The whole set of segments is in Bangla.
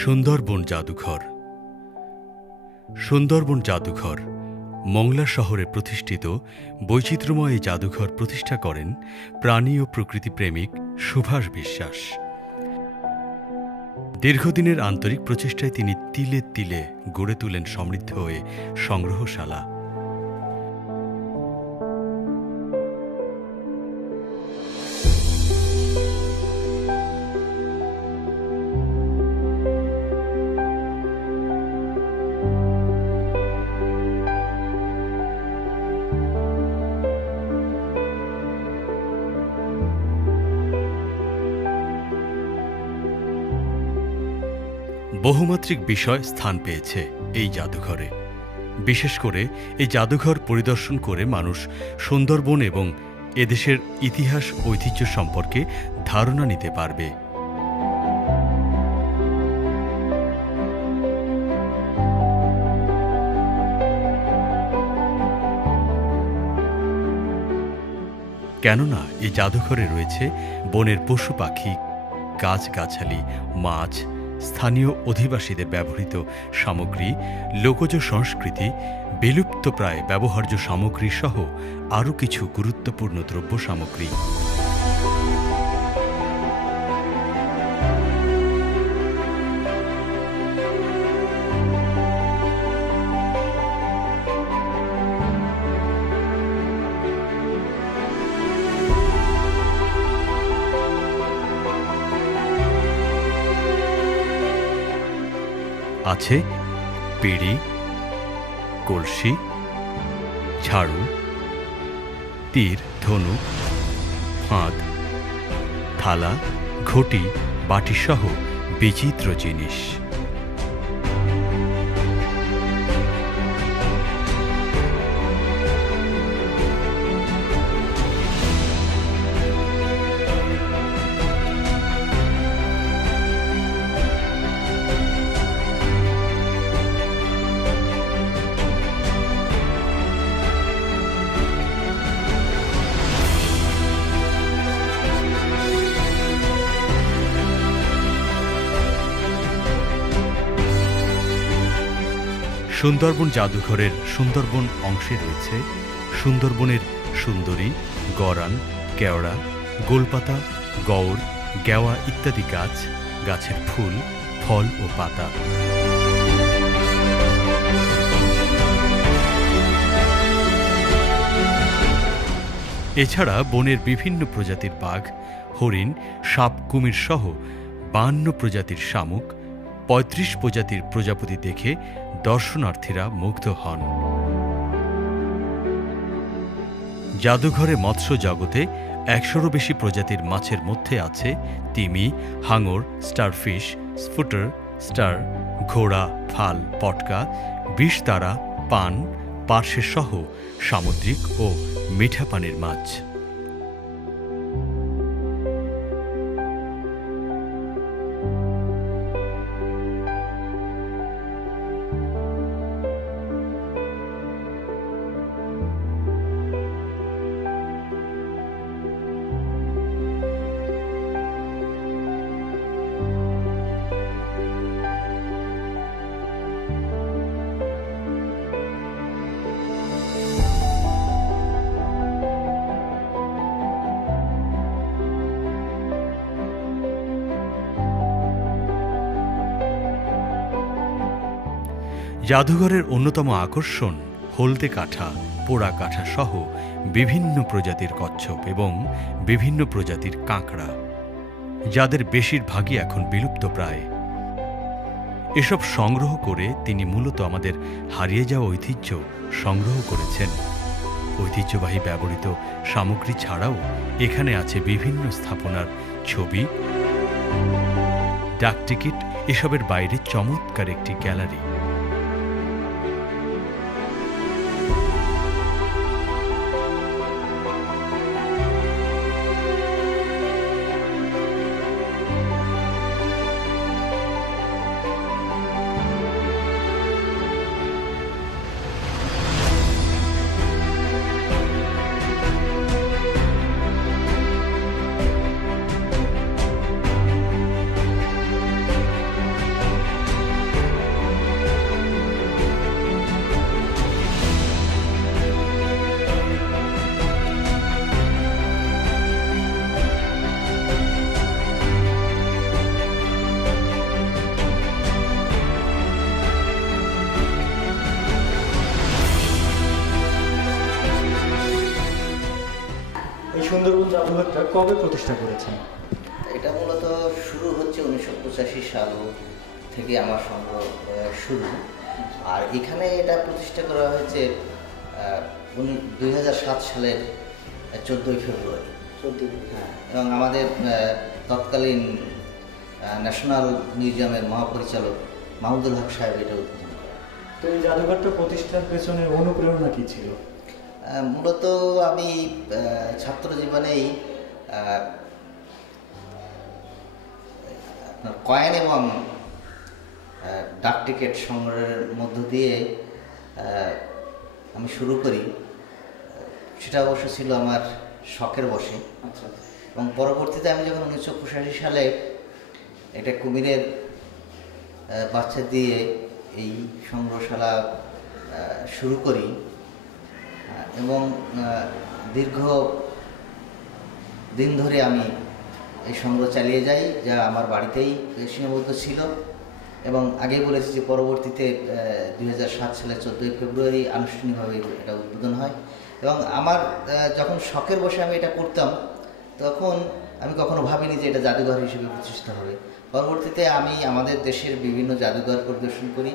সুন্দরবন জাদুঘর। সুন্দরবন জাদুঘর মংলা শহরে প্রতিষ্ঠিত বৈচিত্র্যময় এই জাদুঘর প্রতিষ্ঠা করেন প্রাণী ও প্রকৃতি প্রেমিক সুভাষ বিশ্বাস। দীর্ঘদিনের আন্তরিক প্রচেষ্টায় তিনি তিলে তিলে গড়ে তুলেন সমৃদ্ধ হয়ে সংগ্রহশালা। বহুমাত্রিক বিষয় স্থান পেয়েছে এই জাদুঘরে। বিশেষ করে এই জাদুঘর পরিদর্শন করে মানুষ সুন্দরবন এবং এদেশের ইতিহাস, ঐতিহ্য সম্পর্কে ধারণা নিতে পারবে। কেননা এই জাদুঘরে রয়েছে বনের পশু পাখি গাছগাছালি মাছ স্থানীয় অধিবাসীদের ব্যবহৃত সামগ্রী, লোকজ সংস্কৃতি বিলুপ্তপ্রায় ব্যবহার্য সামগ্রী সহ আরও কিছু গুরুত্বপূর্ণ দ্রব্য সামগ্রী। আছে? পিড়ি কলসি ঝাড়ু তীর ধনু ফাঁদ থালা ঘটি বাটিসহ বিচিত্র জিনিস। সুন্দরবন জাদুঘরের সুন্দরবন অংশে রয়েছে সুন্দরবনের সুন্দরী, গরান, কেওড়া, গোলপাতা গৌর গেওয়া ইত্যাদি গাছ, গাছের ফুল, ফল ও পাতা। এছাড়া বনের বিভিন্ন প্রজাতির বাঘ, হরিণ, সাপ, কুমির সহ বান্ন প্রজাতির শামুক, পঁয়ত্রিশ প্রজাতির প্রজাপতি দেখে দর্শনার্থীরা মুগ্ধ হন। জাদুঘরে মৎস্য জগতে একশোরও বেশি প্রজাতির মাছের মধ্যে আছে তিমি, হাঙর, স্টারফিশ, স্ফুটার, স্টার, ঘোড়া, ফাল, পটকা, বিষতারা, পান পার্শ্বে সহ সামুদ্রিক ও মিঠা পানির মাছ। জাদুঘরের অন্যতম আকর্ষণ হলদে কাঠা, পোড়া কাঠা সহ বিভিন্ন প্রজাতির কচ্ছপ এবং বিভিন্ন প্রজাতির কাঁকড়া, যাদের বেশিরভাগই এখন বিলুপ্ত প্রায়। এসব সংগ্রহ করে তিনি মূলত আমাদের হারিয়ে যাওয়া ঐতিহ্য সংগ্রহ করেছেন। ঐতিহ্যবাহী ব্যবহৃত সামগ্রী ছাড়াও এখানে আছে বিভিন্ন স্থাপনার ছবি, ডাকটিকিট, এসবের বাইরে চমৎকার একটি গ্যালারি। জাদুঘরটা কবে প্রতিষ্ঠা করেছেন? এটা মূলত শুরু হচ্ছে উনিশশো পঁচাশি সাল থেকে আমার সংগ্রহ শুরু। আর এখানে এটা প্রতিষ্ঠা করা হয়েছে দুই হাজার সাত সালের চোদ্দোই ফেব্রুয়ারি। হ্যাঁ এবং আমাদের তৎকালীন ন্যাশনাল মিউজিয়ামের মহাপরিচালক মাহমুদুল হক সাহেব এটা উদ্বোধন করেন। তো এই জাদুঘরটা প্রতিষ্ঠার পেছনে অনুপ্রেরণা কী ছিল? মূলত আমি ছাত্র জীবনেই আপনার কয়েন এবং ডাক টিকিট সংগ্রহের মধ্য দিয়ে আমি শুরু করি। সেটা অবশ্য ছিল আমার শখের বসে আচ্ছা এবং পরবর্তীতে আমি যখন উনিশশো পঁচাশি সালে এটা কুমিরের বাচ্চা দিয়ে এই সংগ্রহশালা শুরু করি এবং দীর্ঘ দিন ধরে আমি এই সংগ্রহ চালিয়ে যাই, যা আমার বাড়িতেই সীমাবদ্ধ ছিল। এবং আগে বলেছি যে পরবর্তীতে দুই সাত সালের চোদ্দোই ফেব্রুয়ারি আনুষ্ঠানিকভাবে এটা উদ্বোধন হয়। এবং আমার যখন শখের বসে আমি এটা করতাম, তখন আমি কখনো ভাবিনি যে এটা জাদুঘর হিসেবে প্রতিষ্ঠিত হবে। পরবর্তীতে আমি আমাদের দেশের বিভিন্ন জাদুঘর পরিদর্শন করি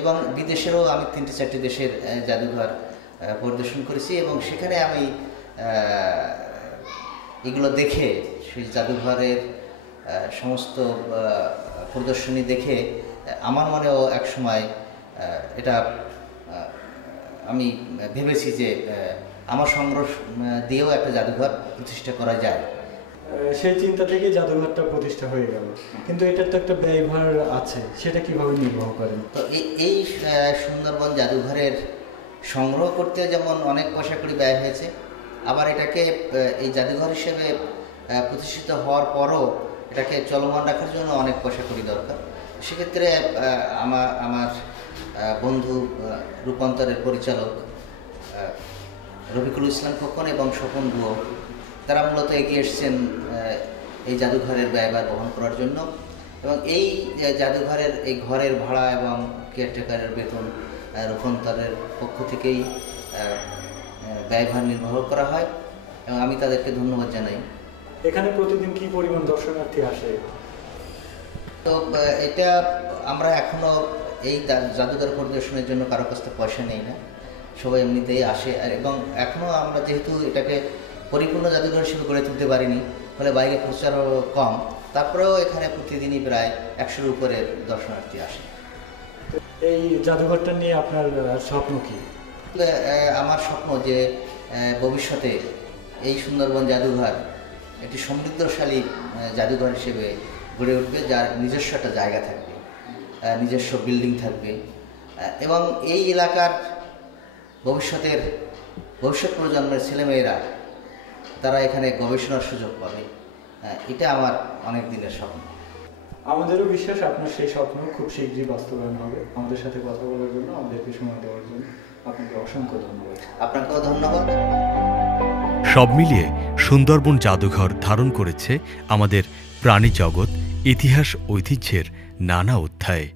এবং বিদেশেরও আমি তিনটে চারটি দেশের জাদুঘর পরিদর্শন করেছি এবং সেখানে আমি এগুলো দেখে সেই জাদুঘরের সমস্ত প্রদর্শনী দেখে আমার মনেও এক সময় এটা আমি ভেবেছি যে আমার সংগ্রহ দিয়েও একটা জাদুঘর প্রতিষ্ঠা করা যায়। সেই চিন্তা থেকেই জাদুঘরটা প্রতিষ্ঠা হয়ে গেল। কিন্তু এটার তো একটা ব্যয়ভার আছে সেটা কীভাবে নির্বাহ করেন? তো এই এই সুন্দরবন জাদুঘরের সংগ্রহ করতে যেমন অনেক পয়সা করি ব্যয় হয়েছে, আবার এটাকে এই জাদুঘর হিসেবে প্রতিষ্ঠিত হওয়ার পরও এটাকে চলমান রাখার জন্য অনেক পয়সা করি দরকার। সেক্ষেত্রে আমার আমার বন্ধু রূপান্তরের পরিচালক রফিকুল ইসলাম খোকন এবং স্বপন গুহ, তারা মূলত এগিয়ে এসছেন এই জাদুঘরের ব্যয়ভার বহন করার জন্য। এবং এই জাদুঘরের, এই ঘরের ভাড়া এবং কেয়ারটেকারের বেতন রূপান্তরের পক্ষ থেকেই ব্যয়ভার নির্বাহ করা হয় এবং আমি তাদেরকে ধন্যবাদ জানাই। এখানে প্রতিদিন কি পরিমাণ দর্শনার্থী আসে? তো এটা আমরা এখনও এই জাদুঘর পরিদর্শনের জন্য কারও কাছ থেকে পয়সা নেই না। সবাই এমনিতেই আসে। আর এবং এখনও আমরা যেহেতু এটাকে পরিপূর্ণ জাদুঘর হিসেবে গড়ে তুলতে পারিনি ফলে বাইরে প্রচারও কম। তারপরেও এখানে প্রতিদিনই প্রায় একশোর উপরে দর্শনার্থী আসে। এই জাদুঘরটা নিয়ে আপনার স্বপ্ন কি? আমার স্বপ্ন যে ভবিষ্যতে এই সুন্দরবন জাদুঘর একটি সমৃদ্ধশালী জাদুঘর হিসেবে গড়ে উঠবে, যার নিজস্ব একটা জায়গা থাকবে নিজস্ব বিল্ডিং থাকবে এবং এই এলাকার ভবিষ্যতের, ভবিষ্যৎ প্রজন্মের ছেলেমেয়েরা, তারা এখানে গবেষণার সুযোগ পাবে। এটা আমার অনেক দিনের স্বপ্ন। আমাদেরও বিশ্বাস আপনার সেই স্বপ্ন খুব শীঘ্রই বাস্তবায়ন হবে। আমাদের সাথে কথা বলার জন্য আমাদেরকে সময় দেওয়ার জন্য আপনাকে অসংখ্য ধন্যবাদ। আপনাকেও ধন্যবাদ। সব মিলিয়ে সুন্দরবন জাদুঘর ধারণ করেছে আমাদের প্রাণী জগৎ ইতিহাস ঐতিহ্যের নানা অধ্যায়।